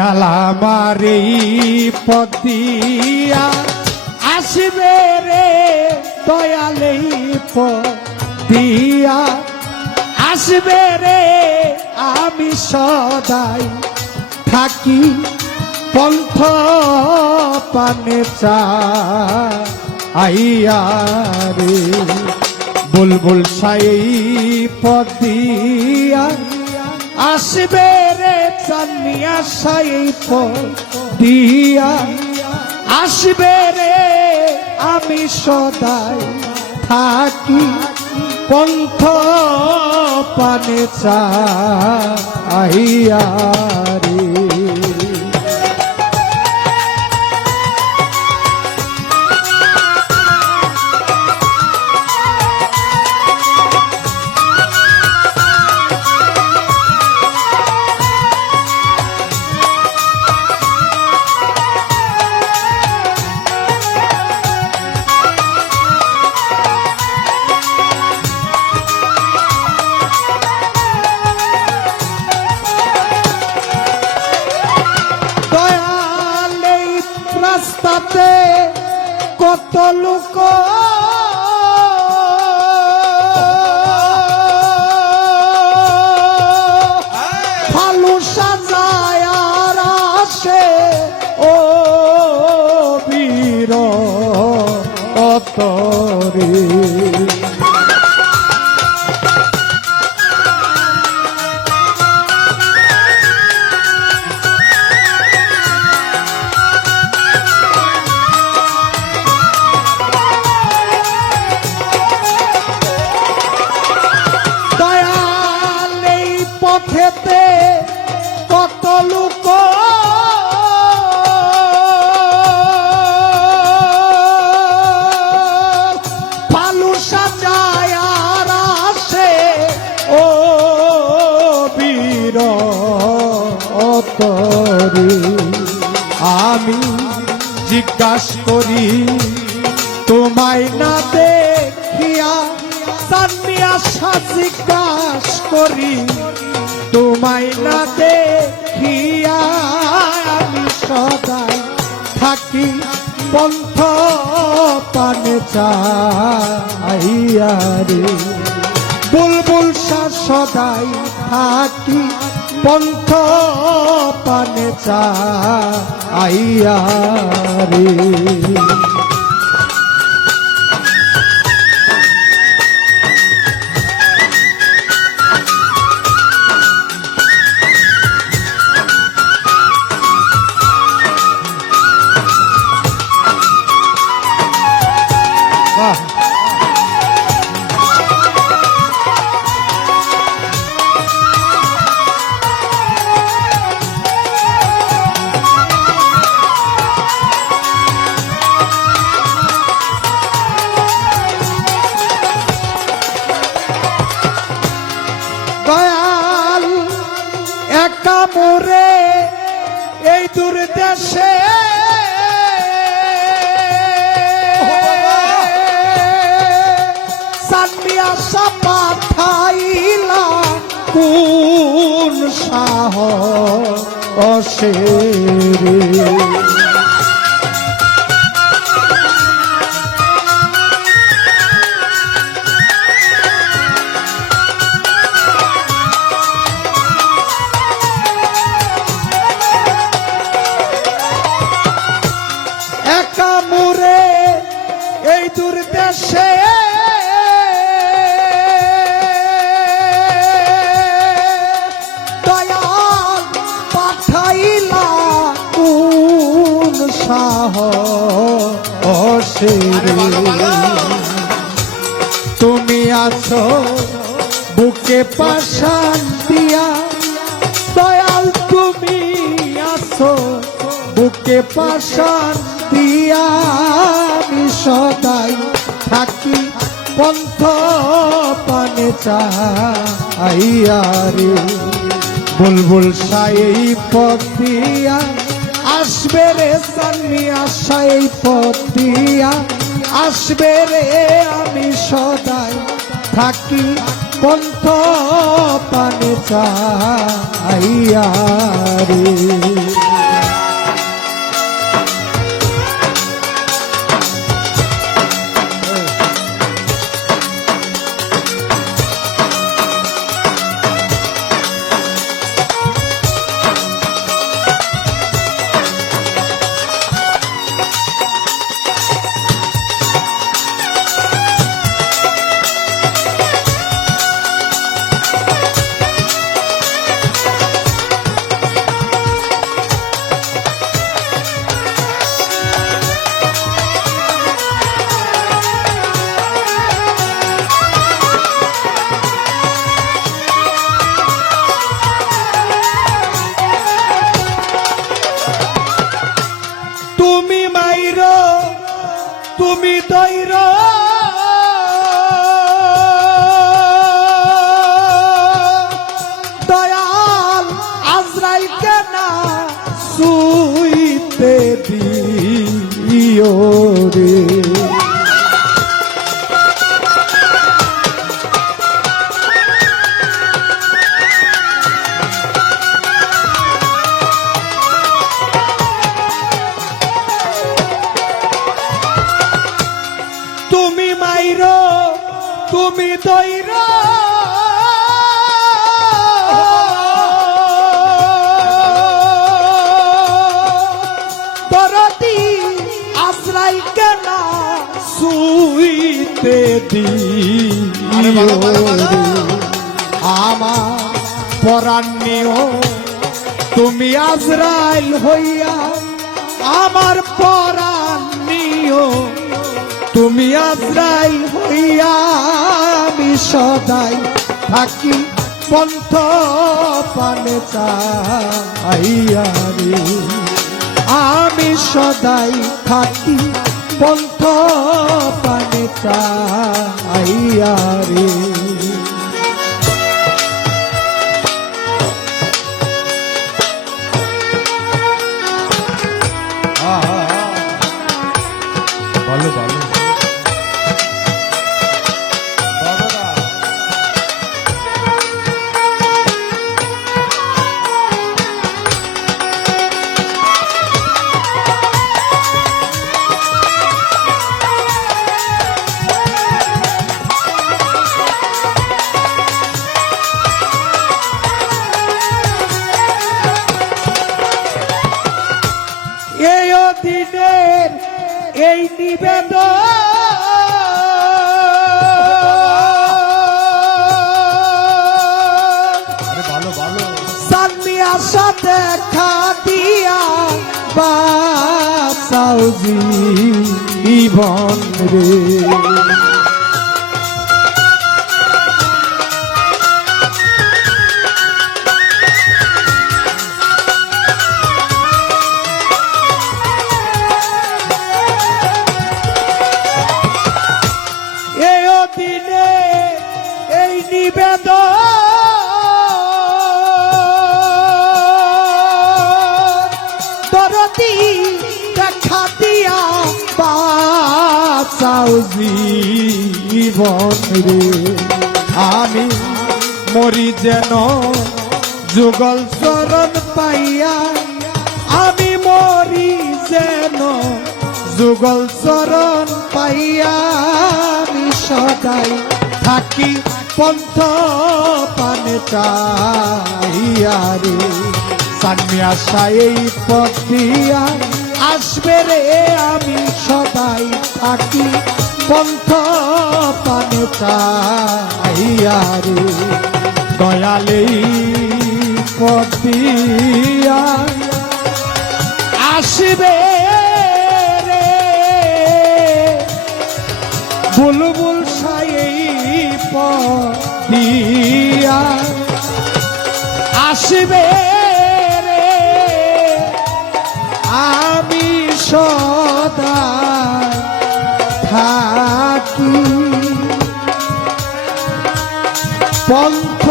দয়াল আমার পতিয়া আসবে রে দয়াল এই পতিয়া আসবে রে, আমি সদাই থাকি পন্থ পানে চা আইয়া রে। বুলবুল সাই পদিয়া আসবে রে চান্নিয়া সাই দিয়া। আসবে রে, আমি সদাই থাকি পন্থ পানে চা আহিয়া রে। কত লোক। ফালু সাজায় আসে ও বীর অতরে। দয়াল অতরে আমি জিজ্ঞাস করি, তোমায় না দেখিয়া সান্নিয়া জিজ্ঞাস করি, তোমায় না দেখিয়া আমি সদাই থাকি পন্থ পানে চাইয়া রে। বুলবুল সদাই থাকি পন্থ পানে চাইয়া রে। দেশে সান্নিয়া পাঠাইলা কোন সাহ অসেরে তুমি আছো বুকে পাশান দিয়া দয়াল, তুমি আছো বুকে পাশান দিয়া আমি সদাই থাকি পন্থ পানে চাইয়া রে। বুলবুল সাই পতিয়া আসবে রে সানি আশাই পতিয়া আসবে রে আমি সদাই থাকি পন্থ পানে চাইয়া রে। দিও ভালো। দিও। আমার পরাণ নিও। তুমি আজরাইল হইয়া আমার পরাণ নিও। তুমি আজরাইল হইয়া আমি সদাই থাকি পন্থ পানে চাইয়া রে। আমি সদাই থাকি পন্থ পানে চাইয়া এই নিবেদন। সালমিয়া সাথে খাদিয়া বাসাউজি ইবন রে। বাঁচাও জীবন রে। আমি মরি যেন যুগল চরণ পাইয়া, আমি মরি যেন যুগল চরণ পাইয়া, আমি সদাই থাকি পন্থ পানে চাইয়া রে। সান্নিয়া এই পথ দিয়া আসবে রে আমি সদাই থাকি পন্থ পানে চাইয়া রে। দয়ালেই পথ দিয়া আসবে রে। বুলবুল সাই দিয়া আসবে রে। আমি থাকি। পন্থ